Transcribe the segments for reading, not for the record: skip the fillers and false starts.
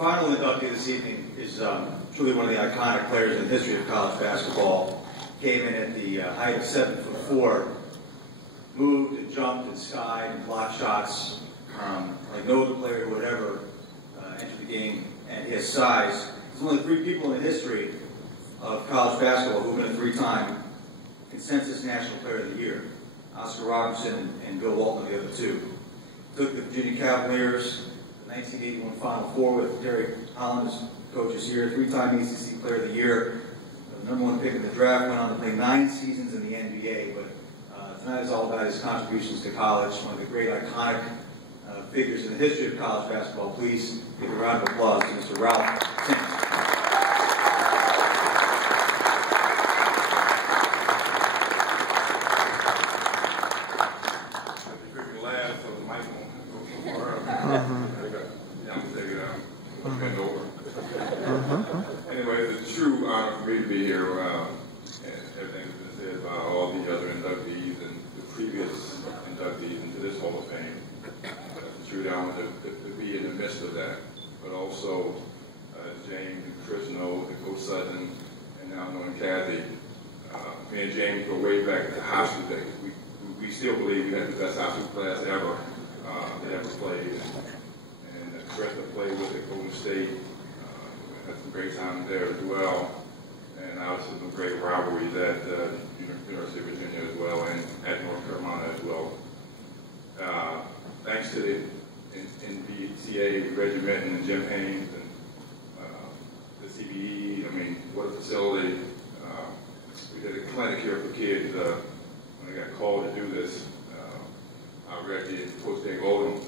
final inductee this evening is truly one of the iconic players in the history of college basketball. Came in at the height of 7'4", moved and jumped and skied and blocked shots like no other player would ever enter the game at his size. There's only 3 people in the history of college basketball who've been a 3-time consensus National Player of the Year. Oscar Robertson and Bill Walton are the other 2. Took the Virginia Cavaliers, the 1981 Final Four with Derek Holland's coaches here, 3-time ACC Player of the Year, the #1 pick in the draft, went on to play 9 seasons in the NBA, but tonight is all about his contributions to college, one of the great iconic figures in the history of college basketball. Please give a round of applause to Mr. Ralph Sampson. Anyway, it's a true honor for me to be here, and everything that's been said by all the other inductees and the previous inductees into this Hall of Fame. It's a true honor to be in the midst of that, but also James and Chris know, and Coach Sutton, and now knowing Kathy. Me and James go way back to high school days. We still believe we had the best high school class ever that ever played, and Chris that played with at Golden State. Had some great times there as well, and obviously some great rivalries at University of Virginia as well, and at North Carolina as well. Thanks to the NBCA, Regiment and Jim Haynes and the CBE. I mean, what a facility. We did a clinic here for kids. When I got called to do this, I read Coach Dave Oldham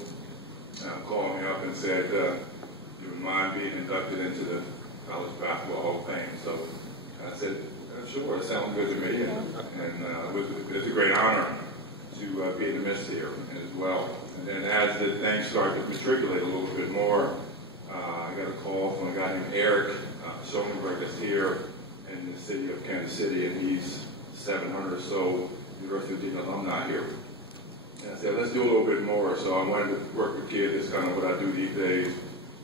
called me up and said, you would mind being inducted into the College Basketball Hall of Fame. So I said, sure, it sounds good to me, and it's a great honor to be in the midst here as well. And then as the things started to matriculate a little bit more, I got a call from a guy named Eric Schoenberg that's here in the city of Kansas City, and he's 700 or so University of Virginia alumni here. And I said, let's do a little bit more. So I wanted to work with kids. That's kind of what I do these days.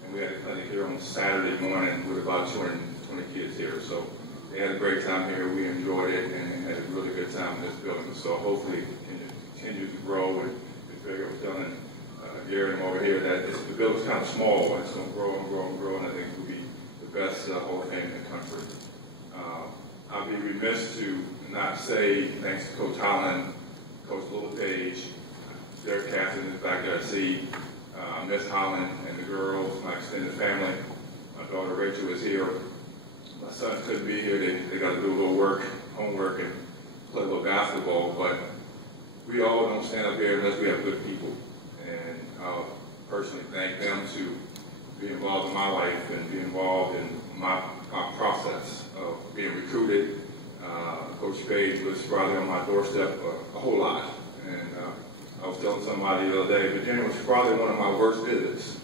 And we had a clinic here on Saturday morning with about 220 kids here. So they had a great time here. We enjoyed it and had a really good time in this building. So hopefully it continues to grow and get bigger. I was telling Gary and over here that the building's kind of small, and it's going to grow and grow and grow, and I think it will be the best Hall of Fame in the country. I'll be remiss to not say thanks to Coach Holland, Coach Littlepage, Derek Casson is back there. I see Miss Holland and the girls, my extended family. My daughter Rachel is here. My son couldn't be here. They got to do a little work, homework, and play a little basketball. But we all don't stand up here unless we have good people. And I'll personally thank them to be involved in my life and be involved in my process of being recruited. Coach Page was probably on my doorstep a whole lot. And I was telling somebody the other day, Virginia was probably one of my worst visits.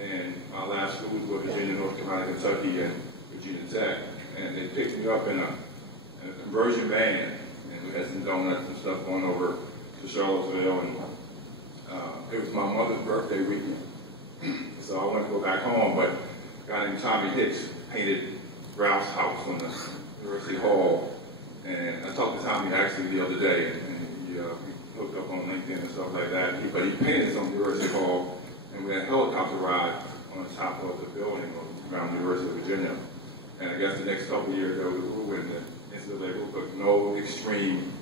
And my last schools were Virginia, North Carolina, Kentucky, and Virginia Tech. And they picked me up in a conversion van, and we had some donuts and stuff going over to Charlottesville. And it was my mother's birthday weekend. So I wanted to go back home, but a guy named Tommy Hicks painted Ralph's house on the University Hall. And I talked to Tommy actually the other day, and he hooked up on LinkedIn and stuff like that. But he painted some University Hall, and we had a helicopter ride on the top of the building around the University of Virginia. And I guess the next couple of years there was a whirlwind that instantly, but no extreme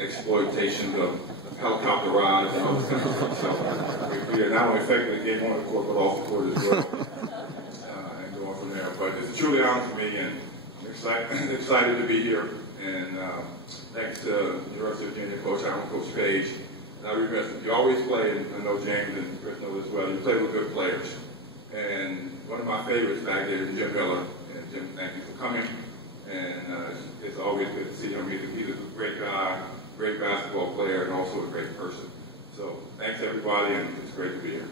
exploitation of helicopter rides and all this kind of stuff. So we are not only affecting the game on the court, but off the court as well. And going from there. But it's a truly honor for me, and I'm excited to be here. And thanks to University of Virginia Coach Allen, Coach Page. And I remember, you always play, and I know James and Chris know this well, you play with good players. And one of my favorites back there is Jim Miller. And Jim, thank you for coming. And it's always good to see him. He's a great guy, great basketball player, and also a great person. So thanks everybody, and it's great to be here.